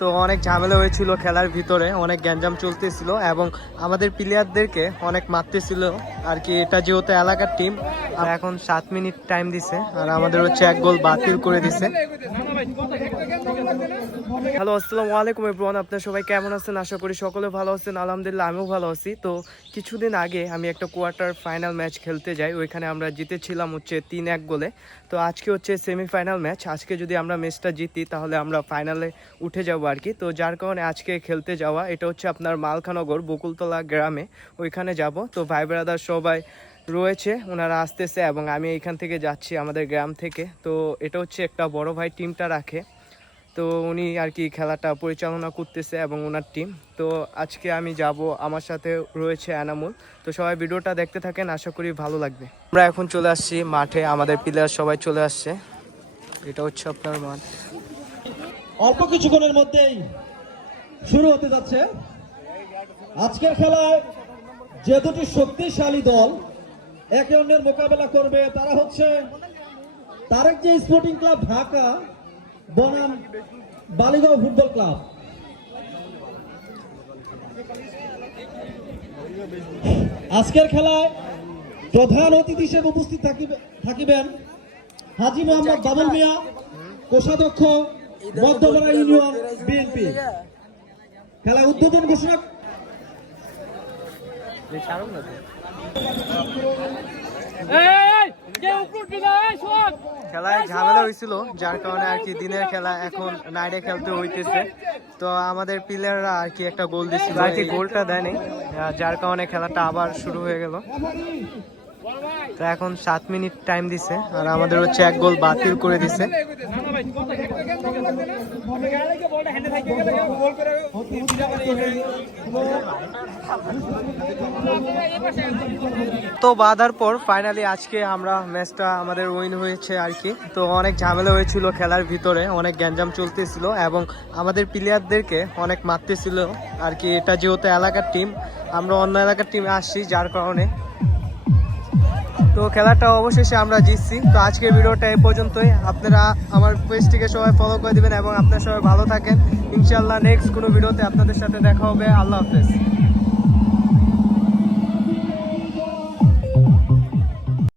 তো অনেক ঝামেলা হয়েছিল খেলার ভিতরে, অনেক গ্যাঞ্জাম চলতেছিল এবং আমাদের প্লেয়ারদেরকে অনেক মারতেছিল আর কি। এটা যেহেতু এলাকার টিম, আর এখন 7 মিনিট টাইম দিছে আর আমাদের হচ্ছে 1 গোল বাতিল করে দিছে। হ্যালো, আসসালামু আলাইকুম এভরিওয়ান। আপনারা সবাই কেমন আছেন? আশা করি সকলে ভালো আছেন। আলহামদুলিল্লাহ আমিও ভালো আছি। তো কিছুদিন আগে আমি একটা কোয়ার্টার ফাইনাল ম্যাচ খেলতে যাই, ওইখানে আমরা জিতেছিলাম হচ্ছে 3-1 গোলে। তো আজকে হচ্ছে সেমিফাইনাল ম্যাচ। আজকে যদি আমরা ম্যাচটা জিতি তাহলে আমরা ফাইনালে উঠে যাব আর কি। তো যার কারণে আজকে খেলতে যাওয়া, এটা হচ্ছে আপনার মালখানগর বকুলতলা গ্রামে, ওইখানে যাব। তো ভাই ব্রাদার সবাই রয়েছে, ওনারা আসতেছে এবং আমি এইখান থেকে যাচ্ছি আমাদের গ্রাম থেকে। তো এটা হচ্ছে একটা বড় ভাই টিমটা রাখে, তো উনি আর কি খেলাটা পরিচালনা করতেছে এবং ওনার টিম। তো আজকে আমি যাব, আমার সাথে রয়েছে এনামুল। তো সবাই ভিডিওটা দেখতে থাকেন, আশা করি ভালো লাগবে। আমরা এখন চলে আসছি মাঠে, আমাদের প্লেয়ার সবাই চলে আসছে। এটা হচ্ছে আপনার মাঠ। অল্প কিছুক্ষণের মধ্যেই শুরু হতে যাচ্ছে আজকের খেলায়। যে দুটি শক্তিশালী দল একে অন্যের মোকাবেলা করবে তারা হচ্ছে তারেক যে স্পোর্টিং ক্লাব ঢাকা বনাম বালিগাঁও ফুটবল ক্লাব। আজকের খেলায় প্রধান অতিথি হিসেবে উপস্থিত থাকিবেন হাজী মোহাম্মদ বাবুল মিয়া, কোষাধ্যক্ষ মধ্যপাড়া ইউনিয়ন বিএনপি। খেলা উদ্বোধন ঘোষণা। খেলায় ঝামেলা হয়েছিল, যার কারণে আর কি দিনের খেলা এখন নাইটে খেলতে হইতেছে। তো আমাদের প্লেয়াররা আর কি একটা গোল দিচ্ছিল, আর কি গোলটা দেয়নি, যার কারণে খেলাটা আবার শুরু হয়ে গেল। তো এখন 7 মিনিট টাইম দিছে আর আমাদের হচ্ছে 1 গোল বাতিল করে দিছে। তো বাধার পর ফাইনালি আজকে আমরা ম্যাচটা আমাদের উইন হয়েছে আর কি। তো অনেক ঝামেলা হয়েছিল খেলার ভিতরে, অনেক গ্যাঞ্জাম চলতেছিল এবং আমাদের প্লেয়ারদেরকে অনেক মারতেছিল আর কি। এটা যেহেতু এলাকার টিম, আমরা অন্য এলাকার টিমে আসছি, যার কারণে তো খেলাটা অবশেষে আমরা জিতছি। তো আজকের ভিডিওটা এই পর্যন্তই। আপনারা আমার পেজটিকে সবাই ফলো করে দিবেন এবং আপনারা সবাই ভালো থাকেন। ইনশাআল্লাহ নেক্সট কোনো ভিডিওতে আপনাদের সাথে দেখা হবে। আল্লাহ হাফেজ।